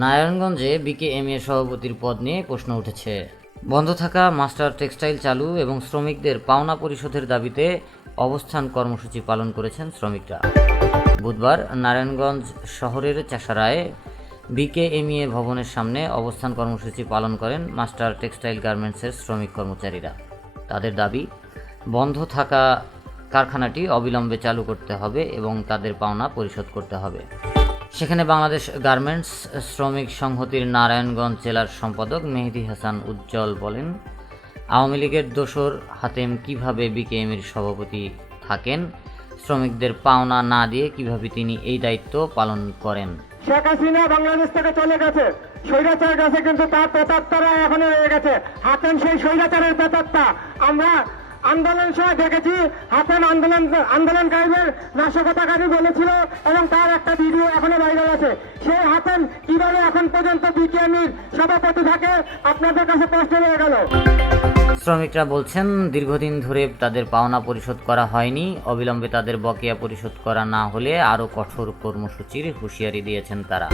নারায়ণগঞ্জে বিকেএমএ সভাপতির পদ নিয়ে প্রশ্ন উঠেছে। বন্ধ থাকা মাস্টার টেক্সটাইল চালু এবং শ্রমিকদের পাওনা পরিশোধের দাবিতে অবস্থান কর্মসূচি পালন করেছেন শ্রমিকরা। বুধবার নারায়ণগঞ্জ শহরের চাষারায় বিকেএমইএ ভবনের সামনে অবস্থান কর্মসূচি পালন করেন মাস্টার টেক্সটাইল গার্মেন্টসের শ্রমিক কর্মচারীরা। তাদের দাবি, বন্ধ থাকা কারখানাটি অবিলম্বে চালু করতে হবে এবং তাদের পাওনা পরিশোধ করতে হবে। সেখানে বাংলাদেশ গার্মেন্টস শ্রমিক সংহতির নারায়ণগঞ্জ জেলার সম্পাদক মেহেদি হাসান উজ্জ্বল বলেন, আওয়ামী লীগের দোসর হাতেম কীভাবে বিকেএমির সভাপতি থাকেন, শ্রমিকদের পাওনা না দিয়ে কীভাবে তিনি এই দায়িত্ব পালন করেন? শেখ হাসিনা বাংলাদেশ থেকে চলে গেছে। স্বৈরাচার গেছে কিন্তু তার প্রেতাত্মারা এখনও রয়ে গেছে। হাতেন সেই স্বৈরাচারের প্রেতাত্মা। আমরা আন্দোলন সময় দেখেছি হাতেন আন্দোলন, আন্দোলনকারীদের নাশকতাকারী বলেছিল এবং তার একটা ভিডিও এখনও ভাইরাল আছে। সেই হাতেন কীভাবে এখন পর্যন্ত বিকেএমির সভাপতি থাকে, আপনাদের কাছে প্রশ্ন রয়ে গেল। শ্রমিকরা বলছেন, দীর্ঘদিন ধরে তাদের পাওনা পরিশোধ করা হয়নি। অবিলম্বে তাদের বকেয়া পরিশোধ করা না হলে আরও কঠোর কর্মসূচির হুঁশিয়ারি দিয়েছেন তারা।